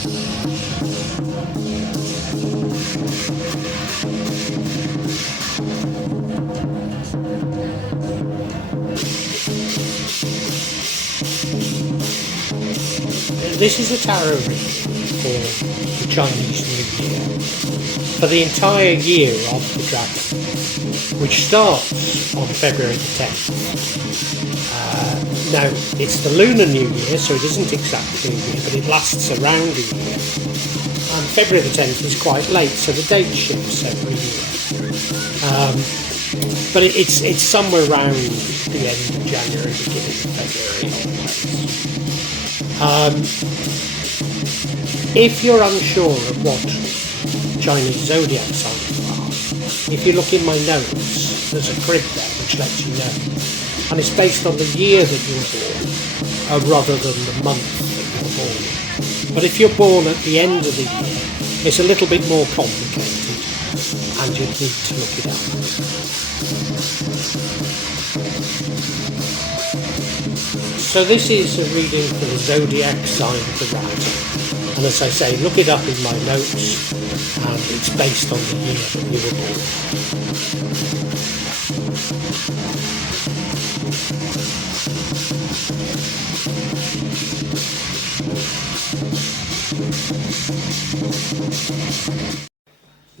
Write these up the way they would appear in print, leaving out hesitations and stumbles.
This is a tarot reading for the Chinese New Year, for the entire year of the dragon, which starts on February the 10th. Now, it's the lunar New Year, so it isn't exactly a year, but it lasts around a year. And February the 10th is quite late, so the date shifts every year. But it's somewhere around the end of January, beginning of February. If you're unsure of what Chinese zodiac signs are, if you look in my notes, there's a crib there which lets you know. And it's based on the year that you were born, rather than the month that you were born. But if you're born at the end of the year, it's a little bit more complicated, and you need to look it up. So this is a reading for the zodiac sign of the rat. And as I say, look it up in my notes, and it's based on the year that you were born.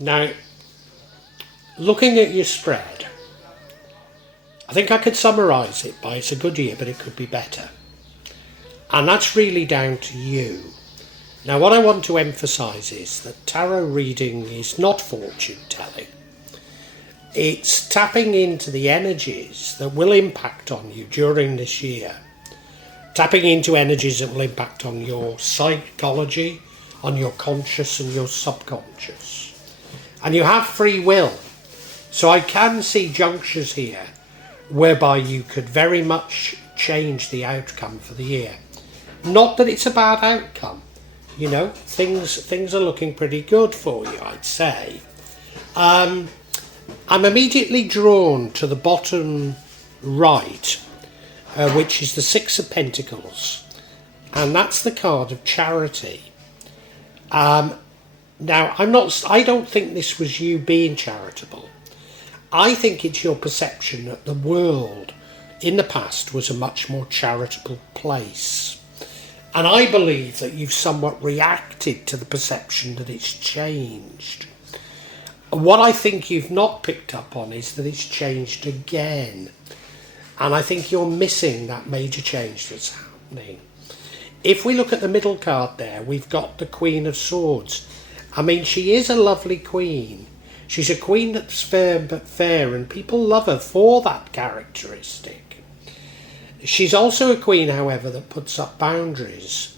Now, looking at your spread, I think I could summarise it by it's a good year, but it could be better. And that's really down to you. Now, what I want to emphasise is that tarot reading is not fortune telling. It's tapping into the energies that will impact on you during this year. Tapping into energies that will impact on your psychology, on your conscious and your subconscious. And you have free will. So I can see junctures here whereby you could very much change the outcome for the year. Not that it's a bad outcome. You know, things are looking pretty good for you, I'd say. I'm immediately drawn to the bottom right, which is the Six of Pentacles, and that's the card of charity. Now, I don't think this was you being charitable. I think it's your perception that the world in the past was a much more charitable place. And I believe that you've somewhat reacted to the perception that it's changed. What I think you've not picked up on is that it's changed again. And I think you're missing that major change that's happening. If we look at the middle card there, we've got the Queen of Swords. I mean, she is a lovely queen. She's a queen that's firm but fair, and people love her for that characteristic. She's also a queen, however, that puts up boundaries.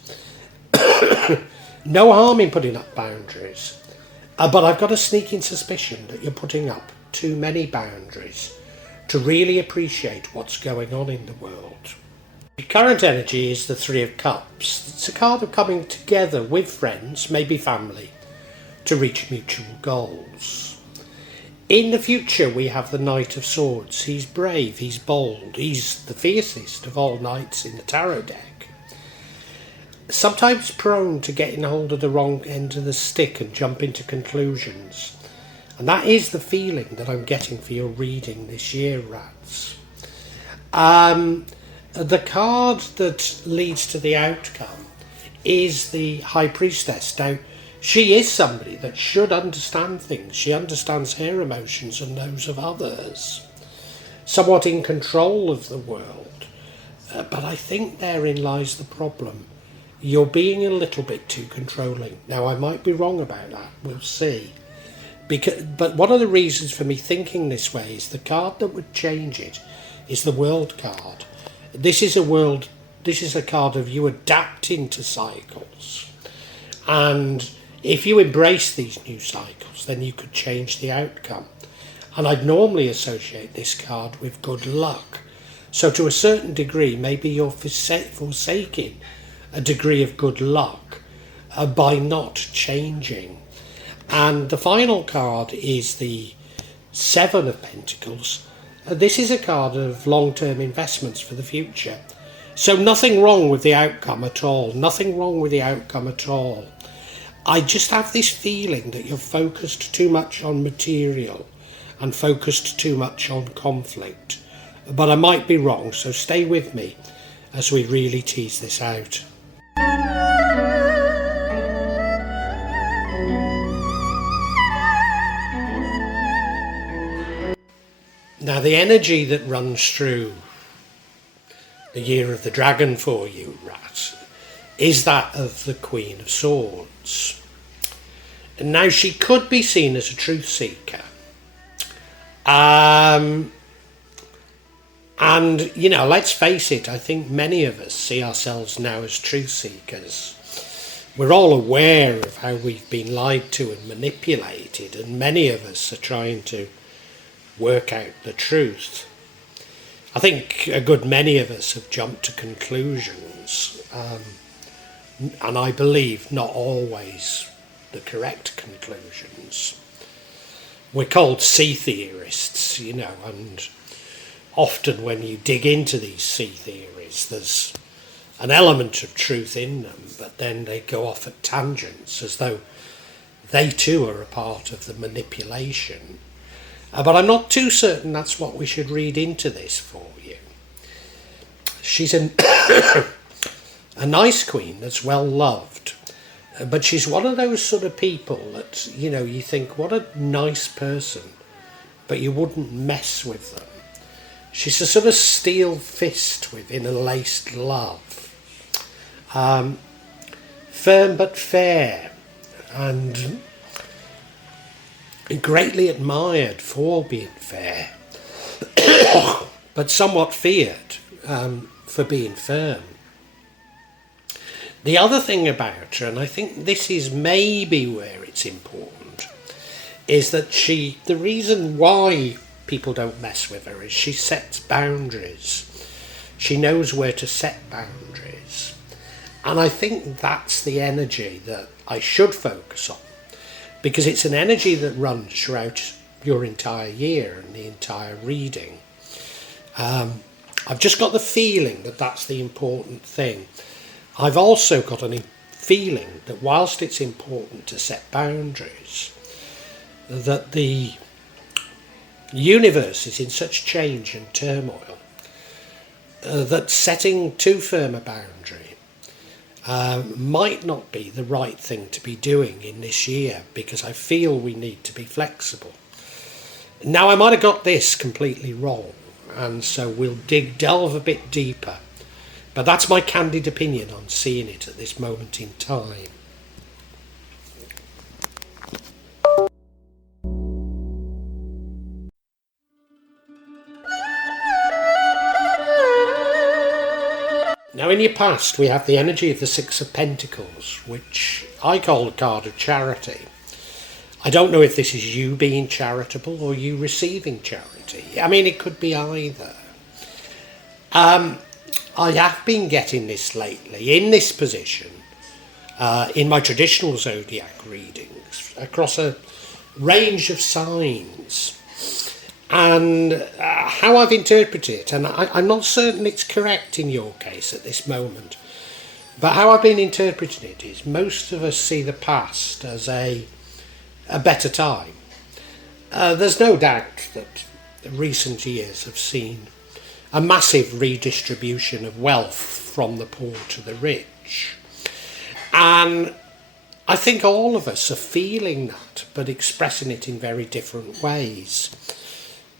No harm in putting up boundaries. But I've got a sneaking suspicion that you're putting up too many boundaries to really appreciate what's going on in the world. The current energy is the Three of Cups. It's a card of coming together with friends, maybe family, to reach mutual goals. In the future, we have the Knight of Swords. He's brave, he's bold, he's the fiercest of all knights in the tarot deck. Sometimes prone to getting hold of the wrong end of the stick and jump into conclusions. And that is the feeling that I'm getting for your reading this year, rats. The card that leads to the outcome is the High Priestess. Now, she is somebody that should understand things. She understands her emotions and those of others. Somewhat in control of the world. But I think therein lies the problem. You're being a little bit too controlling. Now, I might be wrong about that. We'll see. But one of the reasons for me thinking this way is the card that would change it is the World card. This is a card of you adapting to cycles. And if you embrace these new cycles, then you could change the outcome. And I'd normally associate this card with good luck. So to a certain degree, maybe you're forsaking a degree of good luck by not changing. And the final card is the Seven of Pentacles. This is a card of long-term investments for the future. So nothing wrong with the outcome at all. Nothing wrong with the outcome at all. I just have this feeling that you're focused too much on material and focused too much on conflict. But I might be wrong, so stay with me as we really tease this out. Now, the energy that runs through the Year of the Dragon for you, Rat, is that of the Queen of Swords. And now, she could be seen as a truth seeker. And, you know, let's face it, I think many of us see ourselves now as truth seekers. We're all aware of how we've been lied to and manipulated, and many of us are trying to work out the truth. I think a good many of us have jumped to conclusions, and I believe not always the correct conclusions. We're called sea theorists, you know, and often when you dig into these sea theories, there's an element of truth in them, but then they go off at tangents as though they too are a part of the manipulation. But I'm not too certain that's what we should read into this for you. She's a nice queen that's well loved, but she's one of those sort of people that, you know, you think, what a nice person, but you wouldn't mess with them. She's a sort of steel fist within a laced glove. Firm but fair, and greatly admired for being fair, but somewhat feared for being firm. The other thing about her, and I think this is maybe where it's important, is that the reason why people don't mess with her is she sets boundaries. She knows where to set boundaries. And I think that's the energy that I should focus on, because it's an energy that runs throughout your entire year and the entire reading. I've just got the feeling that that's the important thing. I've also got a feeling that whilst it's important to set boundaries, that the universe is in such change and turmoil that setting too firm a boundary might not be the right thing to be doing in this year, because I feel we need to be flexible. Now, I might have got this completely wrong, and so we'll delve a bit deeper, but that's my candid opinion on seeing it at this moment in time. Now, in your past, we have the energy of the Six of Pentacles, which I call a card of charity. I don't know if this is you being charitable or you receiving charity. I mean, it could be either. I have been getting this lately, in this position, in my traditional zodiac readings, across a range of signs. And how I've interpreted it, and I'm not certain it's correct in your case at this moment, but how I've been interpreting it is most of us see the past as a better time. There's no doubt that recent years have seen a massive redistribution of wealth from the poor to the rich. And I think all of us are feeling that, but expressing it in very different ways.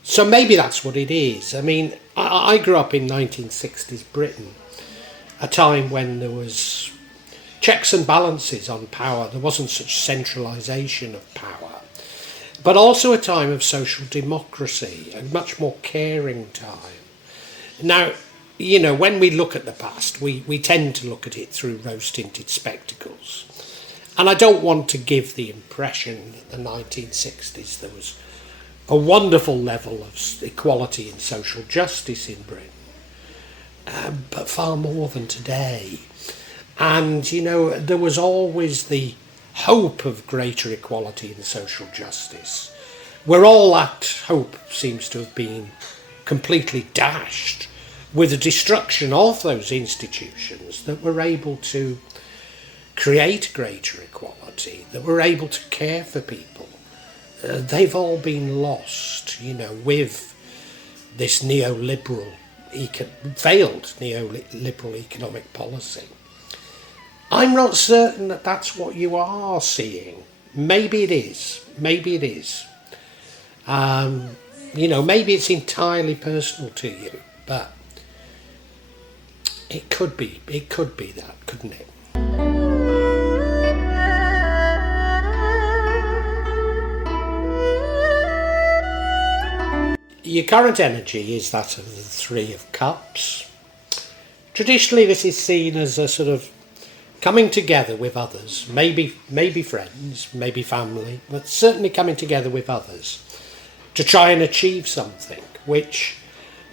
So maybe that's what it is. I mean, I grew up in 1960s Britain, a time when there was checks and balances on power. There wasn't such centralisation of power, but also a time of social democracy, a much more caring time. Now, you know, when we look at the past, we tend to look at it through rose-tinted spectacles. And I don't want to give the impression that the 1960s there was a wonderful level of equality and social justice in Britain, but far more than today. And, you know, there was always the hope of greater equality and social justice, where all that hope seems to have been completely dashed with the destruction of those institutions, that were able to create greater equality, that were able to care for people, they've all been lost, with this failed neoliberal economic policy. I'm not certain that that's what you are seeing. Maybe it is. Maybe it is. Maybe it's entirely personal to you, but it could be that, couldn't it? Your current energy is that of the Three of Cups. Traditionally, this is seen as a sort of coming together with others, maybe friends, maybe family, but certainly coming together with others to try and achieve something, which,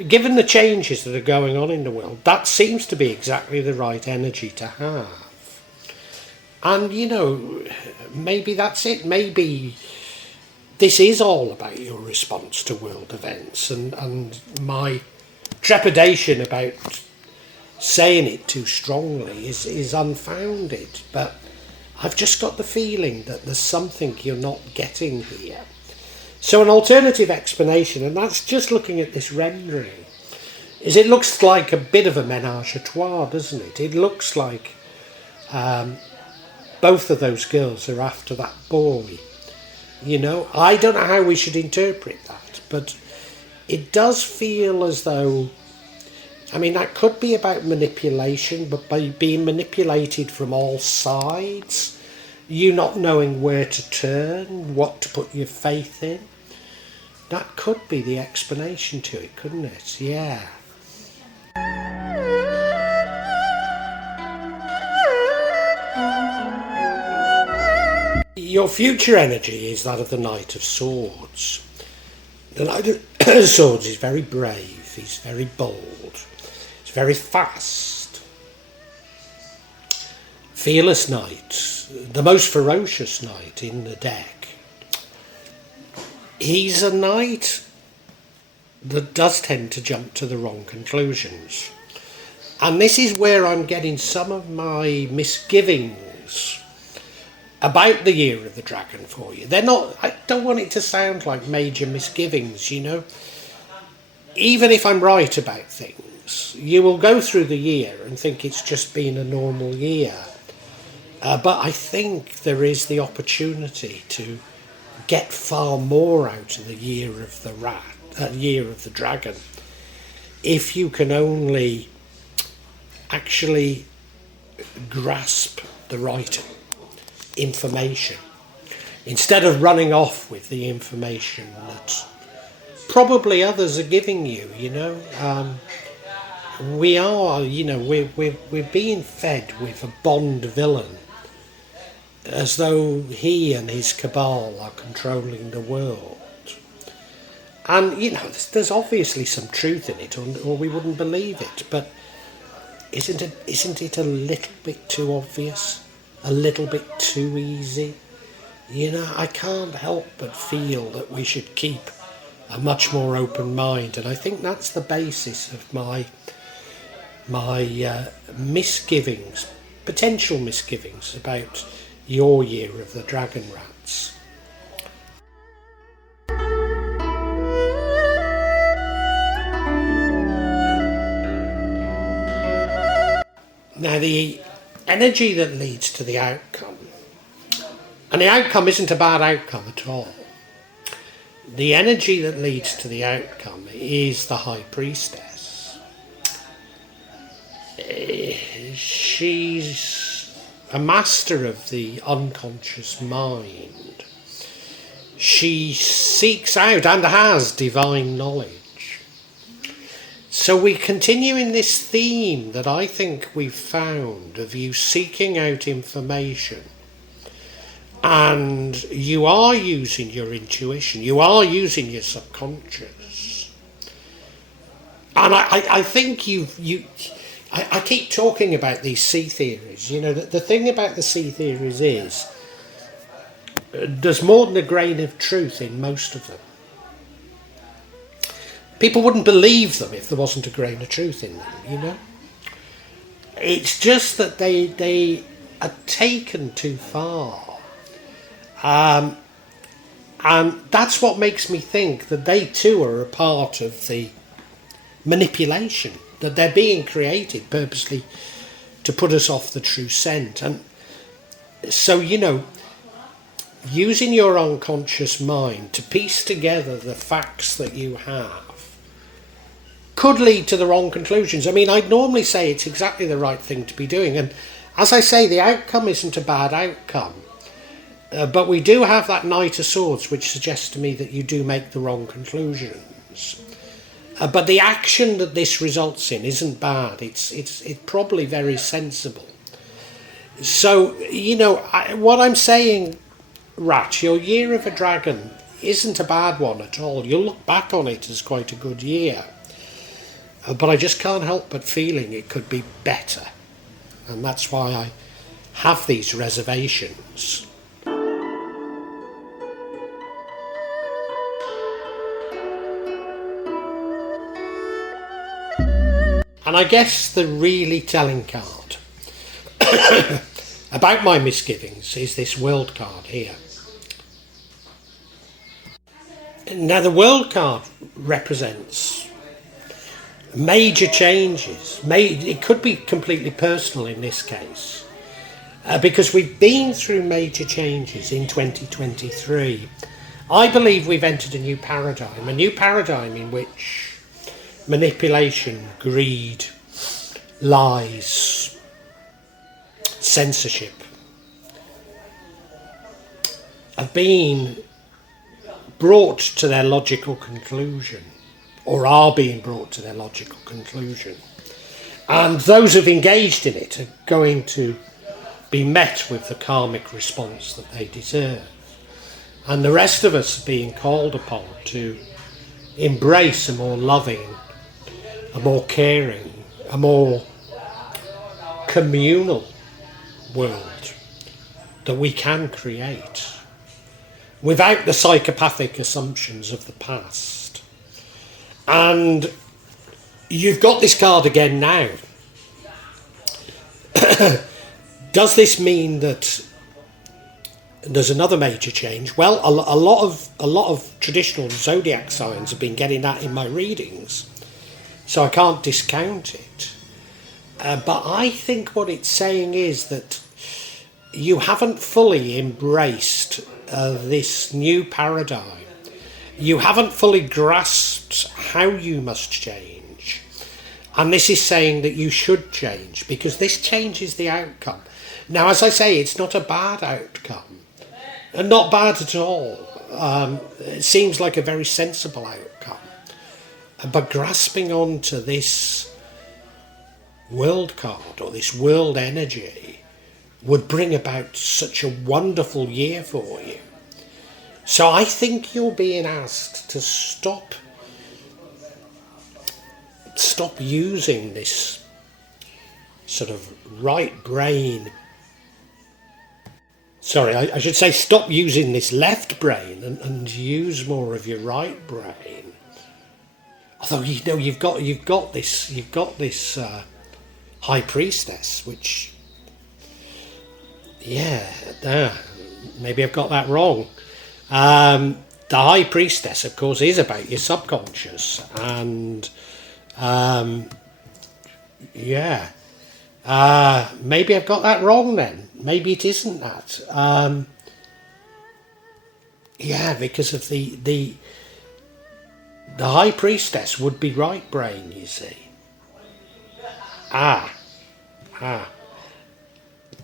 given the changes that are going on in the world, that seems to be exactly the right energy to have. And, maybe that's it. Maybe this is all about your response to world events, and my trepidation about saying it too strongly is unfounded, but I've just got the feeling that there's something you're not getting here. So an alternative explanation, and that's just looking at this rendering, is it looks like a bit of a ménage à trois, doesn't it? It looks like both of those girls are after that boy. I don't know how we should interpret that, but it does feel as though, that could be about manipulation, but by being manipulated from all sides, you not knowing where to turn, what to put your faith in. That could be the explanation to it, couldn't it? Yeah. Your future energy is that of the Knight of Swords. The Knight of Swords is very brave, he's very bold, he's very fast. Fearless knight, the most ferocious knight in the deck. He's a knight that does tend to jump to the wrong conclusions. And this is where I'm getting some of my misgivings about the Year of the Dragon for you. They're not, I don't want it to sound like major misgivings, Even if I'm right about things, you will go through the year and think it's just been a normal year. But I think there is the opportunity to get far more out of the Year of the Dragon, if you can only actually grasp the right information, instead of running off with the information that probably others are giving you. We are, we're being fed with a Bond villain, as though he and his cabal are controlling the world. And, there's obviously some truth in it, or we wouldn't believe it, but isn't it a little bit too obvious? A little bit too easy? I can't help but feel that we should keep a much more open mind, and I think that's the basis of my misgivings, potential misgivings about your Year of the Dragon Rats. Now, the energy that leads to the outcome, and the outcome isn't a bad outcome at all. The energy that leads to the outcome is the High Priestess. She's a master of the unconscious mind. She seeks out and has divine knowledge. So we continue in this theme that I think we've found of you seeking out information, and you are using your intuition, you are using your subconscious. And I think I keep talking about these sea theories. The thing about the sea theories is there's more than a grain of truth in most of them. people wouldn't believe them if there wasn't a grain of truth in them, you know. It's just that they are taken too far. And that's what makes me think that they too are a part of the manipulation, that they're being created purposely to put us off the true scent. And so, you know, using your unconscious mind to piece together the facts that you have could lead to the wrong conclusions. I mean, I'd normally say it's exactly the right thing to be doing. And as I say, the outcome isn't a bad outcome. But we do have that Knight of Swords, which suggests to me that you do make the wrong conclusions. But the action that this results in isn't bad. It's probably very sensible. So, you know, what I'm saying, Rat, your year of a dragon isn't a bad one at all. You'll look back on it as quite a good year. But I just can't help but feeling it could be better. And that's why I have these reservations. And I guess the really telling card about my misgivings is this World card here. Now the World card represents major changes. It could be completely personal in this case, because we've been through major changes in 2023. I believe we've entered a new paradigm in which manipulation, greed, lies, censorship have been brought to their logical conclusion, or are being brought to their logical conclusion. And those who've engaged in it are going to be met with the karmic response that they deserve. And the rest of us are being called upon to embrace a more loving, a more caring, a more communal world that we can create without the psychopathic assumptions of the past. And you've got this card again now. Does this mean that there's another major change? Well, a lot of traditional zodiac signs have been getting that in my readings, so I can't discount it. But I think what it's saying is that you haven't fully embraced this new paradigm. You haven't fully grasped how you must change. And this is saying that you should change, because this changes the outcome. Now, as I say, it's not a bad outcome. And not bad at all. It seems like a very sensible outcome. But grasping onto this world card, or this world energy, would bring about such a wonderful year for you. So I think you're being asked to stop using this sort of right brain. Sorry, I should say stop using this left brain and use more of your right brain. Although, you know, you've got this High Priestess, which, maybe I've got that wrong. The High Priestess, of course, is about your subconscious, and maybe I've got that wrong then. Maybe it isn't that. Because of the High Priestess would be right brain, you see.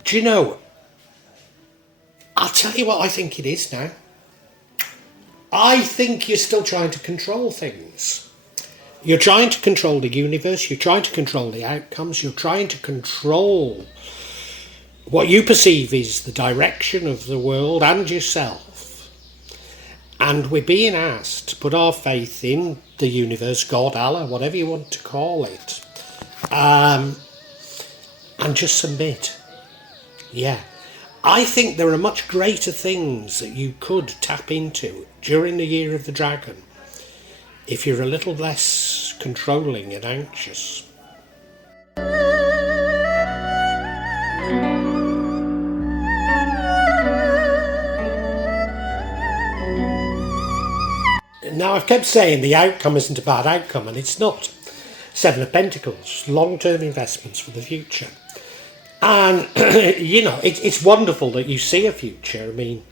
Do you know, I'll tell you what I think it is now. I think you're still trying to control things. You're trying to control the universe, you're trying to control the outcomes, you're trying to control what you perceive is the direction of the world and yourself. And we're being asked to put our faith in the universe, God, Allah, whatever you want to call it, and just submit. Yeah. I think there are much greater things that you could tap into during the Year of the Dragon if you're a little less controlling and anxious. Now, I've kept saying the outcome isn't a bad outcome, and it's not. Seven of Pentacles, long-term investments for the future. And, it's wonderful that you see a future. I mean,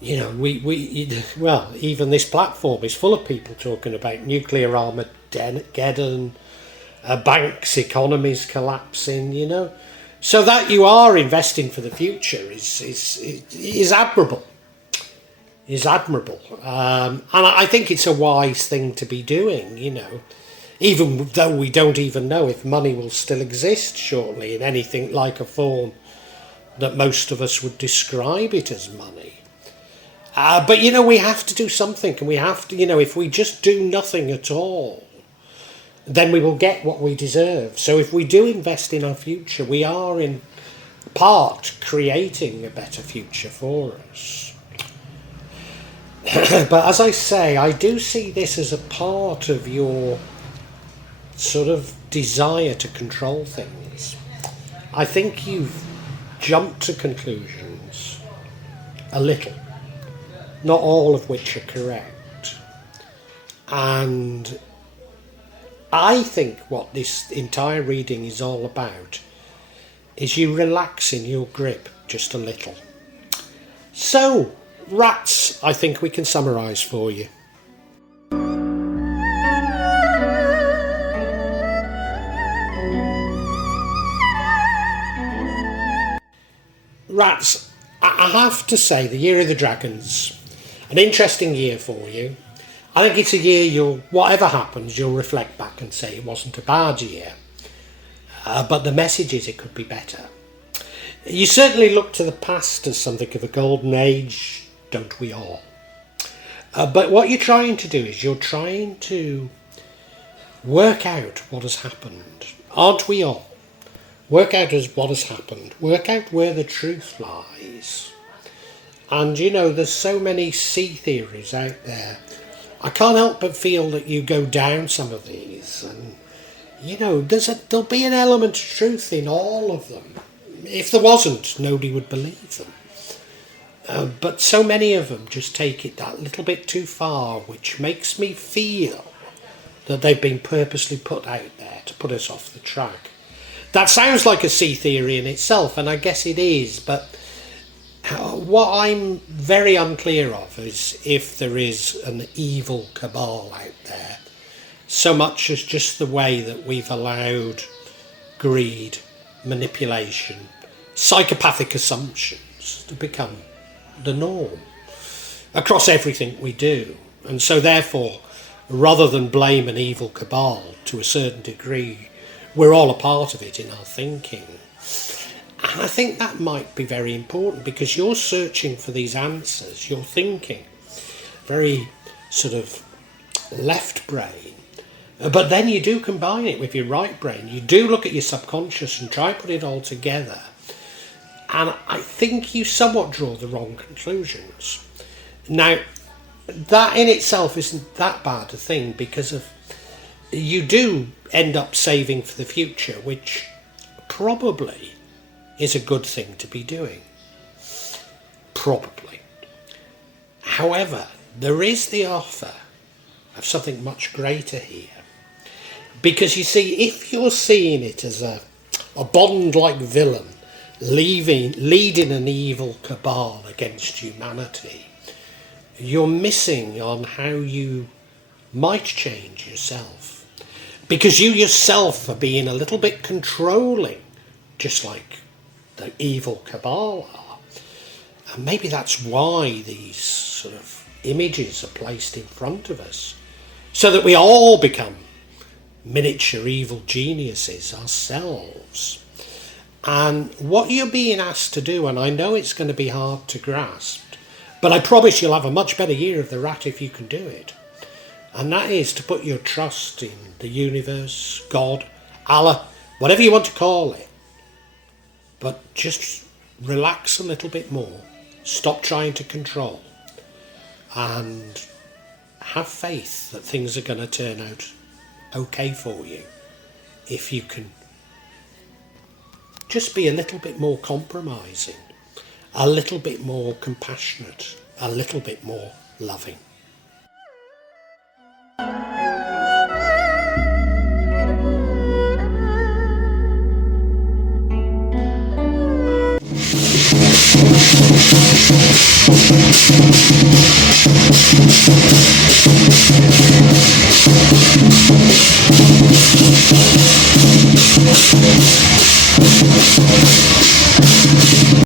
even this platform is full of people talking about nuclear Armageddon, banks, economies collapsing, So that you are investing for the future is admirable. And I think it's a wise thing to be doing, even though we don't even know if money will still exist shortly in anything like a form that most of us would describe it as money. But we have to do something, and we have to, if we just do nothing at all, then we will get what we deserve. So if we do invest in our future, we are in part creating a better future for us. But as I say, I do see this as a part of your sort of desire to control things. I think you've jumped to conclusions a little, not all of which are correct. And I think what this entire reading is all about is you relaxing your grip just a little. So, rats, I think we can summarise for you. Rats, I have to say the Year of the Dragon's an interesting year for you. I think it's a year whatever happens, you'll reflect back and say it wasn't a bad year. But the message is it could be better. You certainly look to the past as something of a golden age, don't we all? But what you're trying to do is you're trying to work out what has happened. Aren't we all? Work out what has happened. Work out where the truth lies. And there's so many sea theories out there. I can't help but feel that you go down some of these, and there'll be an element of truth in all of them. If there wasn't, nobody would believe them. But so many of them just take it that little bit too far, which makes me feel that they've been purposely put out there to put us off the track. That sounds like a sea theory in itself, and I guess it is, but what I'm very unclear of is if there is an evil cabal out there, so much as just the way that we've allowed greed, manipulation, psychopathic assumptions to become the norm across everything we do. And so therefore, rather than blame an evil cabal to a certain degree, we're all a part of it in our thinking. And I think that might be very important, because you're searching for these answers, you're thinking very sort of left brain, but then you do combine it with your right brain. You do look at your subconscious and try to put it all together. And I think you somewhat draw the wrong conclusions. Now, that in itself isn't that bad a thing, because you do end up saving for the future, which probably is a good thing to be doing. Probably. However, there is the offer of something much greater here. Because you see, if you're seeing it as a Bond-like villain leading an evil cabal against humanity, you're missing on how you might change yourself. Because you yourself are being a little bit controlling, just like the evil cabal are. And maybe that's why these sort of images are placed in front of us, so that we all become miniature evil geniuses ourselves. And what you're being asked to do, and I know it's going to be hard to grasp, but I promise you'll have a much better year of the rat if you can do it. And that is to put your trust in the universe, God, Allah, whatever you want to call it. But just relax a little bit more. Stop trying to control. And have faith that things are going to turn out okay for you if you can just be a little bit more compromising, a little bit more compassionate, a little bit more loving.